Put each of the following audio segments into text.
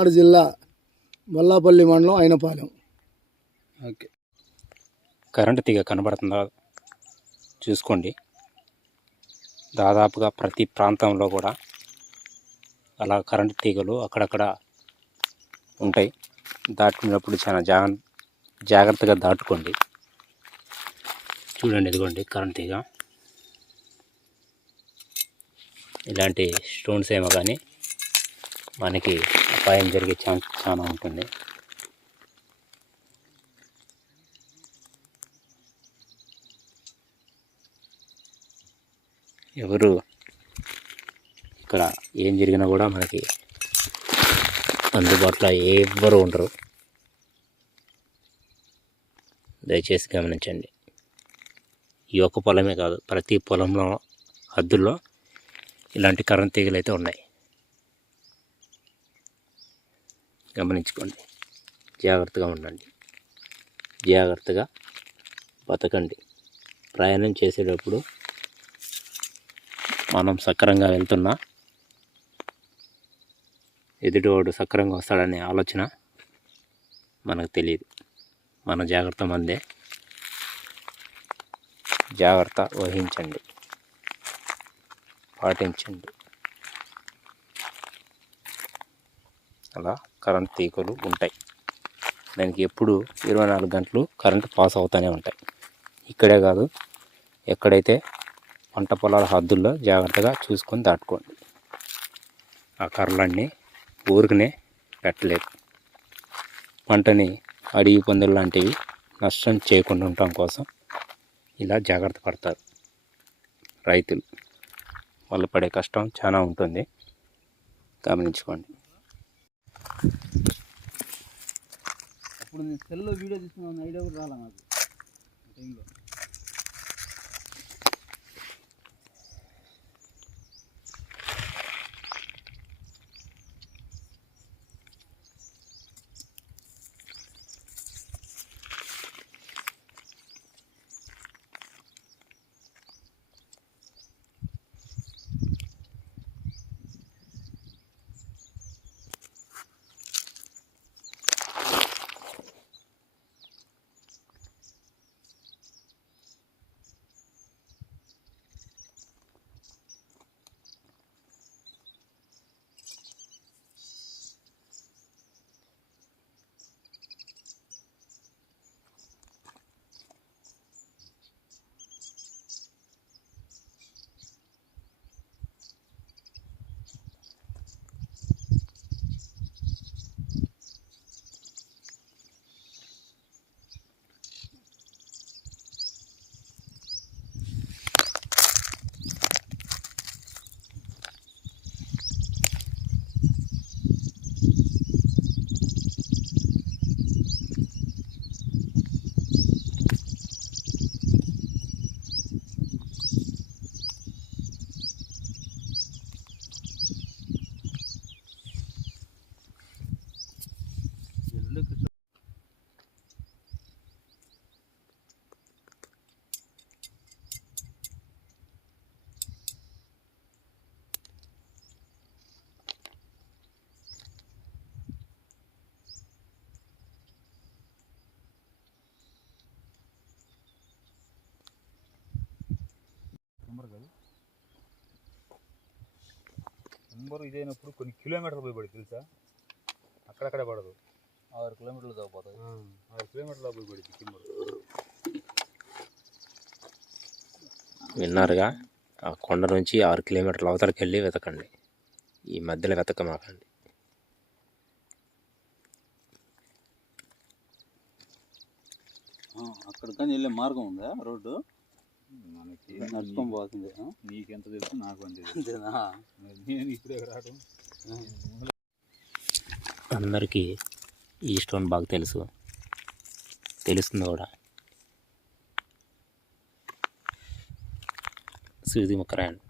పల్నాడు జిల్లా బొల్లాపల్లి మండలం అయినపాలెం. Okay, current తీగ కనబడుతుందా చూసుకోండి. దాదాపుగా ప్రతి ప్రాంతంలో కూడా అలా కరెంటు తీగలు అక్కడక్కడ ఉంటాయి. దాటుకునేటప్పుడు చాలా జాగ్రత్తగా దాటుకోండి. చూడండి, ఇదిగోండి కరెంట్ తీగ. ఇలాంటి స్టోన్స్ ఏమో కానీ మనకి అపాయం జరిగే ఛాన్స్ చాలా ఉంటుంది. ఎవరు ఇక్కడ ఏం జరిగినా కూడా మనకి అందుబాటులో ఎవ్వరు ఉండరు. దయచేసి గమనించండి. ఈ ఒక్క పొలమే కాదు, ప్రతి పొలంలో హద్దుల్లో ఇలాంటి కరెంట్ తీగలు అయితే ఉన్నాయి. గమనించుకోండి, జాగ్రత్తగా ఉండండి, జాగ్రత్తగా బతకండి. ప్రయాణం చేసేటప్పుడు మనం సక్రంగా వెళ్తున్నా ఎదుటివాడు సక్రంగా వస్తాడనే ఆలోచన మనకు తెలియదు. మన జాగ్రత్త మందే. జాగ్రత్త వహించండి, పాటించండి. అలా కరెంట్ తీగలు ఉంటాయి. దానికి ఎప్పుడు 24 గంటలు కరెంటు పాస్ అవుతూనే ఉంటాయి. ఇక్కడే కాదు, ఎక్కడైతే పంట పొలాల హద్దుల్లో జాగ్రత్తగా చూసుకొని దాటుకోండి. ఆ కర్రలన్నీ ఊరికనే పెట్టలేదు. పంటని అడిగి పందులు లాంటివి నష్టం చేయకుండా ఉండటం కోసం ఇలా జాగ్రత్త పడతారు రైతులు. వాళ్ళు పడే కష్టం చాలా ఉంటుంది, గమనించుకోండి. అప్పుడు నేను సెల్లో వీడియో తీసుకున్నాను, ఐడియా కూడా రాలా నాకు టైంలో. నెంబర్ ఇదైనప్పుడు కొన్ని కిలోమీటర్లు పోయి పడి తెలుసా, అక్కడక్కడే పడదు. 6 కిలోమీటర్లు తగ్గిపోతుంది. 6 కిలోమీటర్లు పోయి పడింది కింబర్. విన్నారుగా, ఆ కొండ నుంచి 6 కిలోమీటర్ల అవతలకి వెళ్ళి వెతకండి. ఈ మధ్యలో వెతకమాకండి. అక్కడ కానీ వెళ్ళే మార్గం ఉందా రోడ్డు? మనకి నడుచుకొని పోతుంది. నీకెంత తెలుసు నాకు అంతే. అంతేనా? నేను ఇప్పుడే రావడం. అందరికీ ఈ స్టోన్ బాగా తెలుస్తుంది కూడా. సూది ముక్కరాయండి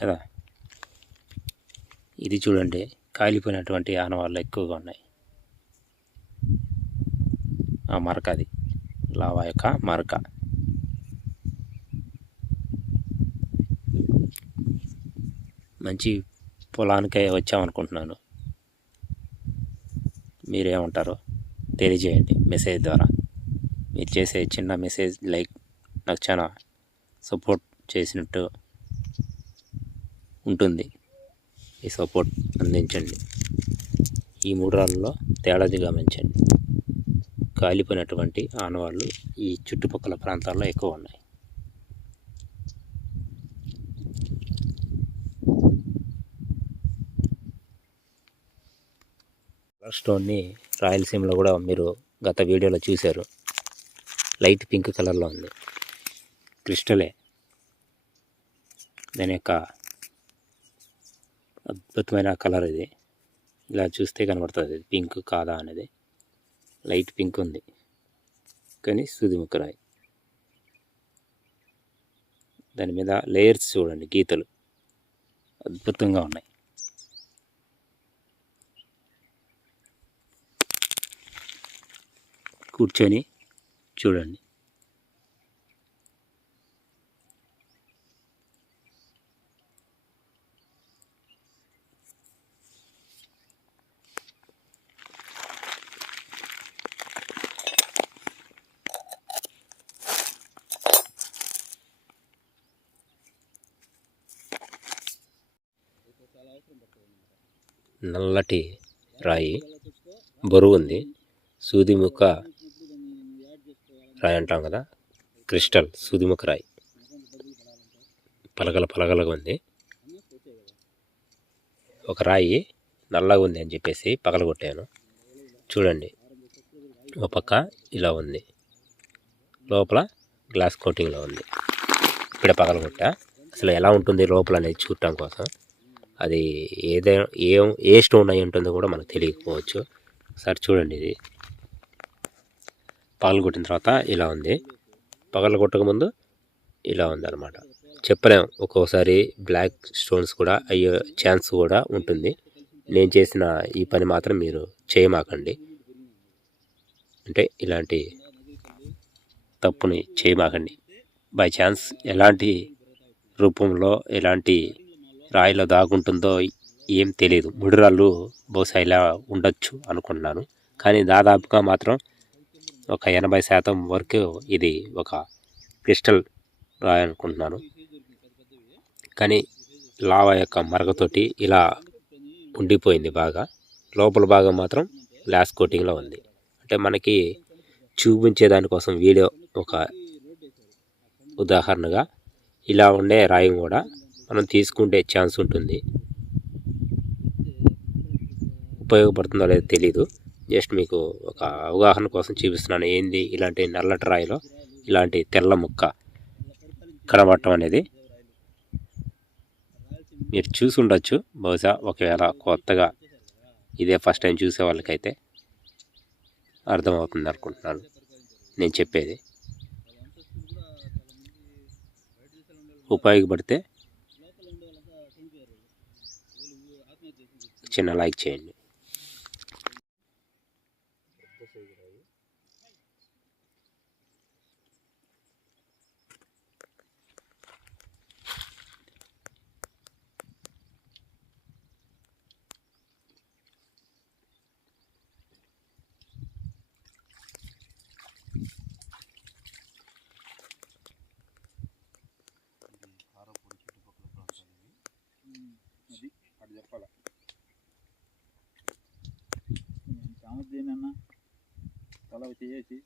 కదా. ఇది చూడండి, కాలిపోయినటువంటి ఆనవాళ్ళు ఎక్కువగా ఉన్నాయి. ఆ మరక, అది లావా యొక్క మరక. మంచి పొలానికే వచ్చామనుకుంటున్నాను. మీరేమంటారో తెలియజేయండి మెసేజ్ ద్వారా. మీరు చేసే చిన్న మెసేజ్ లైక్ నాకు చాలా సపోర్ట్ చేసినట్టు ఉంటుంది. ఈ సపోర్ట్ అందించండి. ఈ 3 రాళ్ళలో తేడాది గమనించండి. కాలిపోయినటువంటి ఆనవాళ్ళు ఈ చుట్టుపక్కల ప్రాంతాల్లో ఎక్కువ ఉన్నాయి. కలర్ స్టోన్ని రాయలసీమలో కూడా మీరు గత వీడియోలో చూశారు. లైట్ పింక్ కలర్లో ఉంది. క్రిస్టలే. దాని యొక్క అద్భుతమైన కలర్ ఇది. ఇలా చూస్తే కనబడుతుంది పింక్ కాదా అనేది. లైట్ పింక్ ఉంది కానీ సూదిముక్క రాయి. దాని మీద లేయర్స్ చూడండి, గీతలు అద్భుతంగా ఉన్నాయి. కూర్చొని చూడండి. నల్లటి రాయి, బరువు ఉంది. సూదిముక్క రాయి అంటాం కదా, క్రిస్టల్ సూదిముక్క రాయి. పలగలుగా ఉంది. ఒక రాయి నల్లగా ఉంది అని చెప్పేసి పగలగొట్టాను. చూడండి, ఒక పక్క ఇలా ఉంది, లోపల గ్లాస్ కోటింగ్లో ఉంది. ఇప్పుడే పగలగొట్టా. అసలు ఎలా ఉంటుంది లోపల అనేది చూడటం కోసం. అది ఏ స్టోన్ అయి ఉంటుందో కూడా మనకు తెలియకపోవచ్చు. ఒకసారి చూడండి. ఇది పగలగొట్టిన తర్వాత ఇలా ఉంది, పగలగొట్టక ముందు ఇలా ఉంది అనమాట. చెప్పలేం, ఒక్కోసారి బ్లాక్ స్టోన్స్ కూడా అయ్యే ఛాన్స్ కూడా ఉంటుంది. నేను చేసిన ఈ పని మాత్రం మీరు చేయమాకండి. అంటే ఇలాంటి తప్పుని చేయమాకండి. బై ఛాన్స్ ఎలాంటి రూపంలో ఎలాంటి రాయిలో దాగుంటుందో ఏం తెలియదు. ముడిరాళ్ళు బహుశా ఇలా ఉండొచ్చు అనుకుంటున్నాను. కానీ దాదాపుగా మాత్రం ఒక 80% వరకు ఇది ఒక క్రిస్టల్ రాయి అనుకుంటున్నాను. కానీ లావా యొక్క మరకతోటి ఇలా ఉండిపోయింది బాగా. లోపల భాగం మాత్రం గ్లాస్ కోటింగ్లో ఉంది. అంటే మనకి చూపించే దానికోసం వీడియో ఒక ఉదాహరణగా ఇలా ఉండే రాయి కూడా మనం తీసుకుంటే ఛాన్స్ ఉంటుంది. ఉపయోగపడుతుందో లేదో తెలీదు. జస్ట్ మీకు ఒక అవగాహన కోసం చూపిస్తున్నాను. ఏంది ఇలాంటి నల్లటి రాయిలో ఇలాంటి తెల్ల ముక్క కనబడటం అనేది మీరు చూసి ఉండొచ్చు. బహుశా ఒకవేళ కొత్తగా ఇదే ఫస్ట్ టైం చూసే వాళ్ళకైతే అర్థమవుతుంది అనుకుంటున్నాను నేను చెప్పేది. ఉపయోగపడితే చిన్న లైక్ చేయండి. అది అటు చెప్పాలా. చామతి దేనన్నా తల చేసి